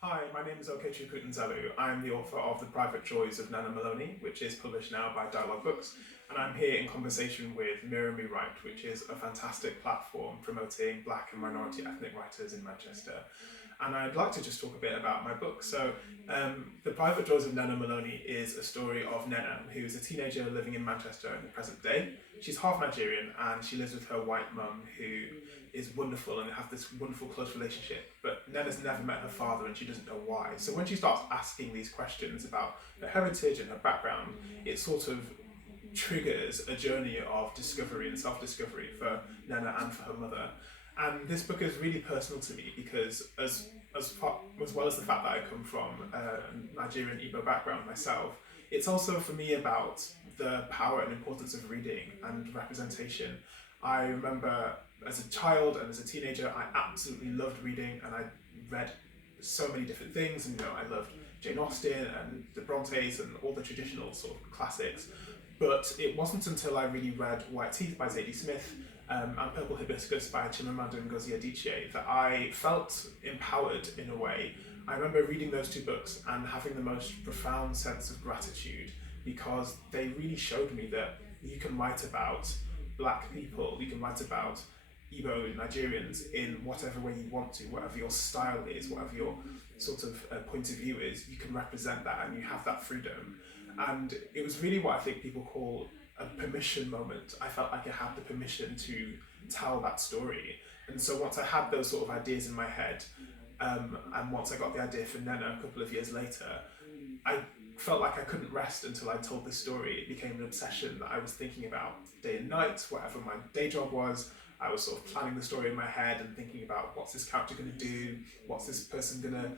Hi, my name is Okechuckwu Nzelu. I'm the author of The Private Joys of Nnenna Maloney, which is published now by Dialogue Books, and I'm here in conversation with Mirror Me Right, which is a fantastic platform promoting black and minority ethnic writers in Manchester. And I'd like to just talk a bit about my book. The Private Joys of Nnenna Maloney is a story of Nnenna, who is a teenager living in Manchester in the present day. She's half Nigerian and she lives with her white mum, who is wonderful and have this wonderful close relationship. But Nenna's never met her father and she doesn't know why. So when she starts asking these questions about her heritage and her background, it sort of triggers a journey of discovery and self-discovery for Nnenna and for her mother. And this book is really personal to me because as well as the fact that I come from a Nigerian Igbo background myself, it's also for me about the power and importance of reading and representation. I remember as a child and as a teenager, I absolutely loved reading and I read so many different things. And I loved Jane Austen and the Brontes and all the traditional sort of classics. But it wasn't until I really read White Teeth by Zadie Smith and Purple Hibiscus by Chimamanda Ngozi Adichie that I felt empowered in a way. I remember reading those two books and having the most profound sense of gratitude because they really showed me that you can write about black people, you can write about Igbo Nigerians in whatever way you want to, whatever your style is, whatever your sort of point of view is, you can represent that and you have that freedom. And it was really what I think people call a permission moment. I felt like I had the permission to tell that story. And so once I had those sort of ideas in my head, and once I got the idea for Nnenna a couple of years later, I felt like I couldn't rest until I told this story. It became an obsession that I was thinking about day and night, whatever my day job was. I was sort of planning the story in my head and thinking about what's this character going to do, what's this person going to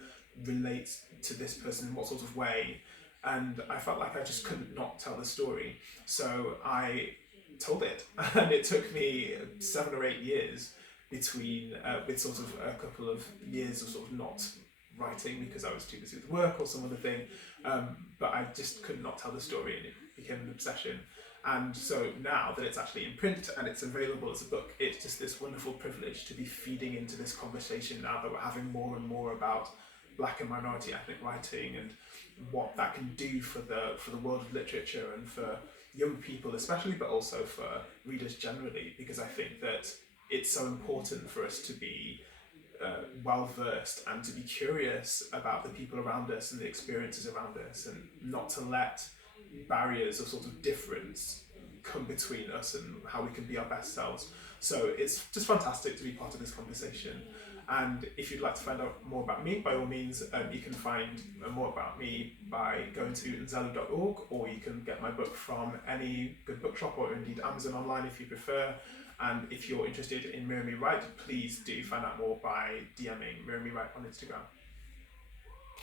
relate to this person in what sort of way. And I felt like I just couldn't not tell the story. So I told it. And it took me 7 or 8 years between, with sort of a couple of years of sort of not writing because I was too busy with work or some other thing. But I just could not tell the story and it became an obsession. And so now that it's actually in print and it's available as a book, it's just this wonderful privilege to be feeding into this conversation now that we're having more and more about black and minority ethnic writing and what that can do for the world of literature and for young people especially, but also for readers generally, because I think that it's so important for us to be well versed and to be curious about the people around us and the experiences around us, and not to let barriers of sort of difference come between us and how we can be our best selves. So it's just fantastic to be part of this conversation. And if you'd like to find out more about me, by all means, you can find more about me by going to nzelu.org, or you can get my book from any good bookshop or indeed Amazon online if you prefer. And if you're interested in Mirror Me Right, please do find out more by DMing Mirror Me Right on Instagram.